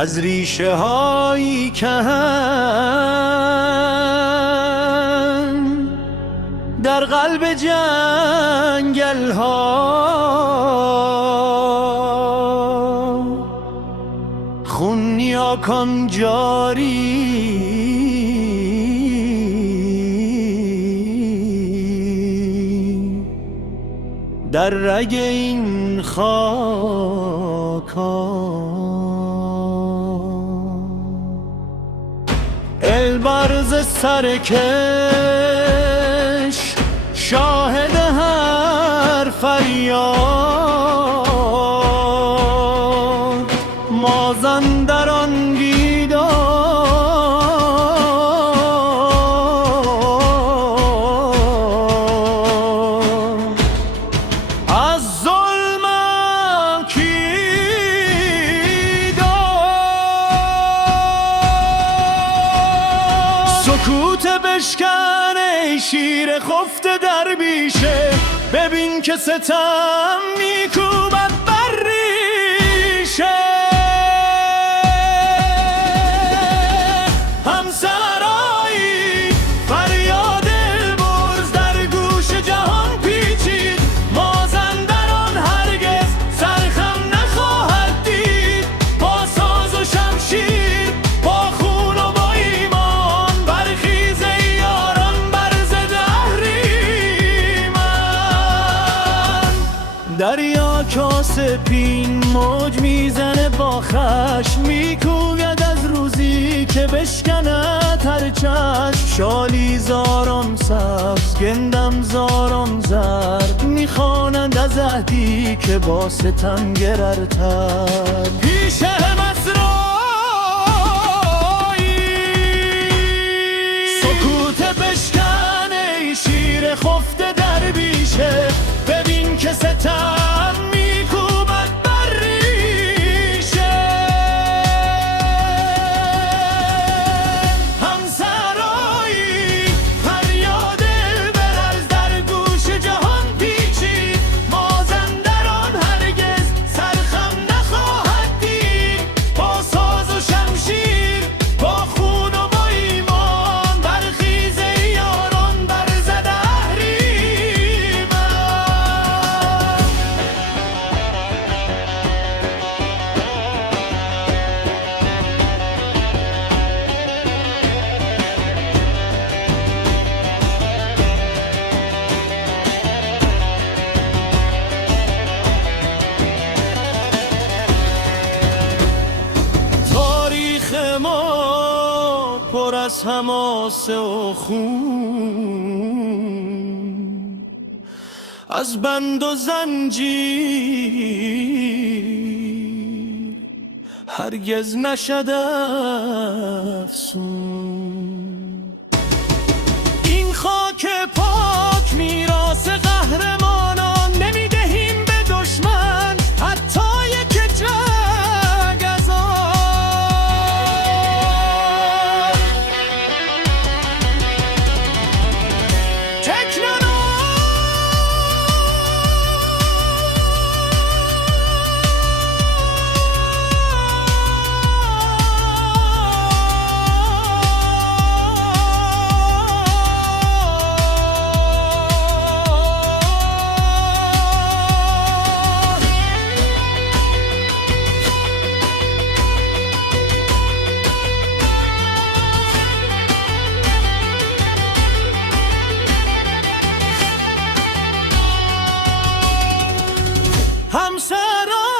از ریشه هایی که هم در قلب جنگل ها خون یا کن جاری در رگ این خاکا. البرز سرکش شاهد هر فریاد، مازندران بیدار از ظلمم کی داد. سکوت بشکن ای شیر خفته در بیشه، ببین که ستم میکوبد بر ریشه. همسرایی فریاد البرز در گوش جهان پیچید، مازندران هرگز سرخم نخواهد دید. با ساز و شمشیر، با خون و با ایمان، برخیز ای یاران بر ضد اهریمن. دریا کاسه پین موج میزنه با خشم، میکوید از روزی که بشکند هر چشم. شالی زارم سبز گندم زارم زرد، میخوانند از عهدی که با ستم گررتر. پیش مصرایی سکوت بشکن ای شیر خفته در بیشه، ببین که ستم میکوبد بر ریشه. همسرایی فریاد البرز در گوش جهان پیچید، مازندران هرگز سرخم نخواهد دید. با ساز و شمشیر، با خون و با ایمان، برخیز ای یاران بر ضد اهریمن. تاریخ ما پر از حماسه و خون، از بند و زنجیر هرگز نشد افسون. این خاک پاک میراث قهرمانان، نمیدهیم به دشمن حتی یک جنگ از آن. همسران